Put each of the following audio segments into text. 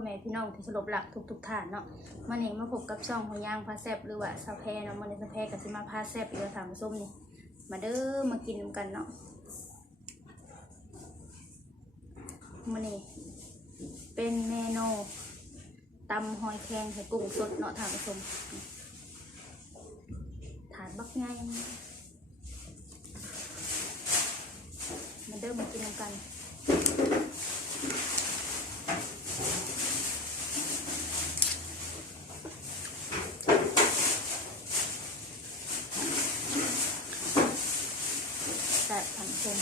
อแม่พี่น้องที่สลบหลักทุกท่านเนาะมื่อนี้มาพบกับช่องหัวย่างพาแซบหรือว่าซาแพเนาะมื่อนี้ซาแพกับซิมาพาแซบเรือถามส้มนี่มาเด้อมากินกันเนาะมื่อนี้เป็นเมนูตำหอยแครงใส่กุ้งสดเนาะถามส้มถาดบักไงมาเด้อมากินกันแต่ทำชม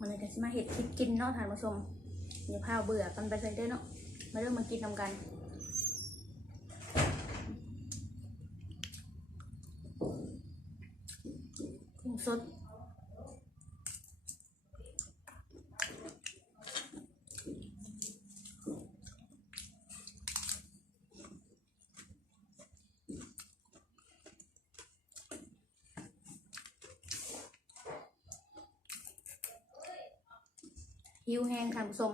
มันเลยจะมาเห็ดคิดกินเนาะท่านผู้ชมอย่าพาเบื่อกันไปใส่เด้อเนาะมาเริ่มมากินนำกันกุ้งสดหิวแห้งท่านผู้ชม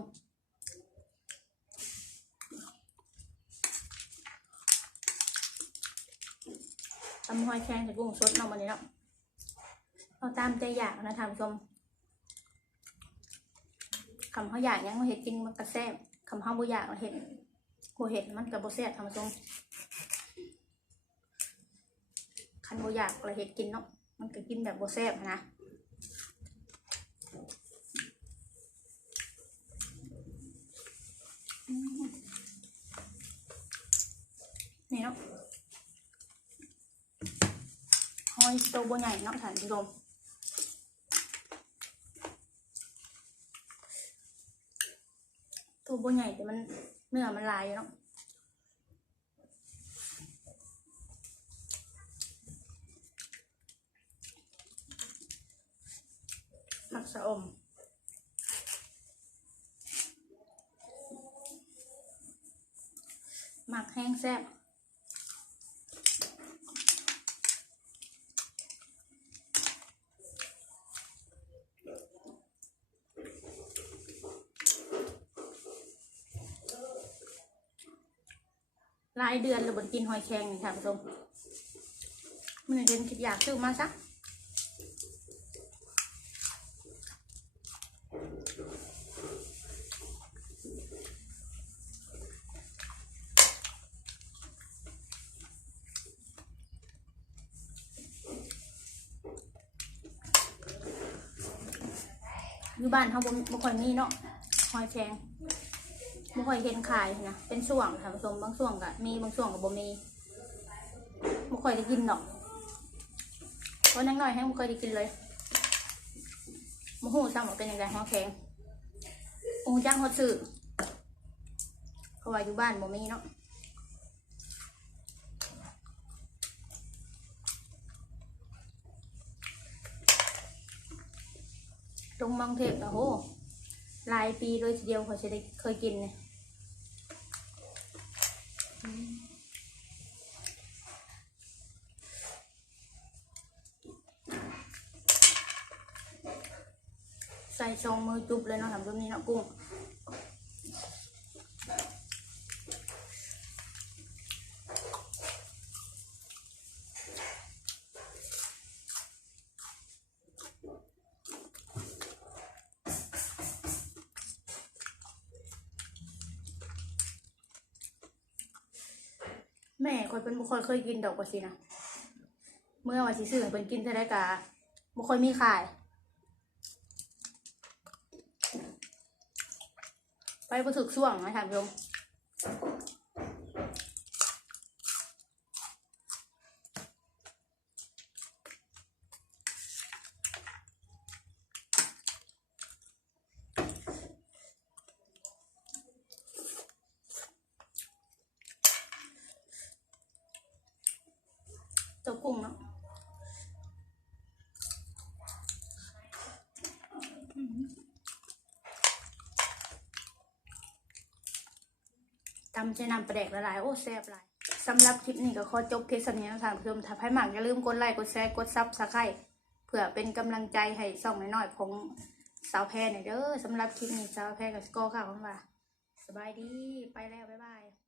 ตำหอยแครงใส่กุ้งสดเนาะวันนี้เนาะเอาตามใจอยากนะท่านผู้ชมคำเขาอยากยังเราเห็ดกินมันกระแซ่บคำเขาบ่อยากเราเห็ดมันกระโบแซ่บท่านผู้ชมคันบ่อยากเราเห็ดกินเนาะมันก็กินแบบโบแซ่บนะนี่เนาะหอยตัวโบใหญ่เนาะท่านผู้ชมตัวโบใหญ่แต่มันเนื้อมันลายเนาะผักชะอมหมักแห้งแซ่บหลายเดือนเราบนกินหอยแครงนี่ค่ะผู้ชมมันเห็นคิดอยากซื้อมาสักอยู่บ้านเขาบ่ค่อยมีเนาะหอยแครงบ่ค่อยเห็นขายนะเป็นช่วงค่ะผู้ชมบางช่วงก็มีบางช่วงก็บ่มีบ่ค่อยได้กินเนาะเพราะนังน้อยให้บ่ค่อยได้กินเลยบ่ฮู้ซ้ำว่าเป็นยังไงหอยแครงโอ้ย่างฮอดซื้อเพราะว่าอยู่บ้านบ่มีเนาะตรงบางเทพโอ้โหหลายปีเลยทีเดียวเขาจะได้เคยกินเนี่ยใส่ซองมือจุบเลยเนาะทำตรงนี้เนาะกุ้งแม่คนเป็นบุคคลเคยกินดอกกว่าสินะเมื่อวันที่ซื้อเป็นกินเท่าไรกะบุคคลมีขายไปบ่ถึกช่วงนะท่านผู้ชมเจ้ากุ้งเนาะ อ ำใช้น้ำปลาแดกละลายโอ้แซ่บหลายสำหรับคลิปนี้ก็ขอจบเพียงเท่านี้นะคะท่านผู้ชมถ้าใครมักอย่าลืมกดไลค์กดแชร์กดซับสไครต์เพื่อเป็นกำลังใจให้ช่องน้อยๆของสาวแพรหน่อยเด้อสำหรับคลิปนี้สาวแพรกับสกอร์ค่ะผมว่าสบายดีไปแล้วบ๊ายบาย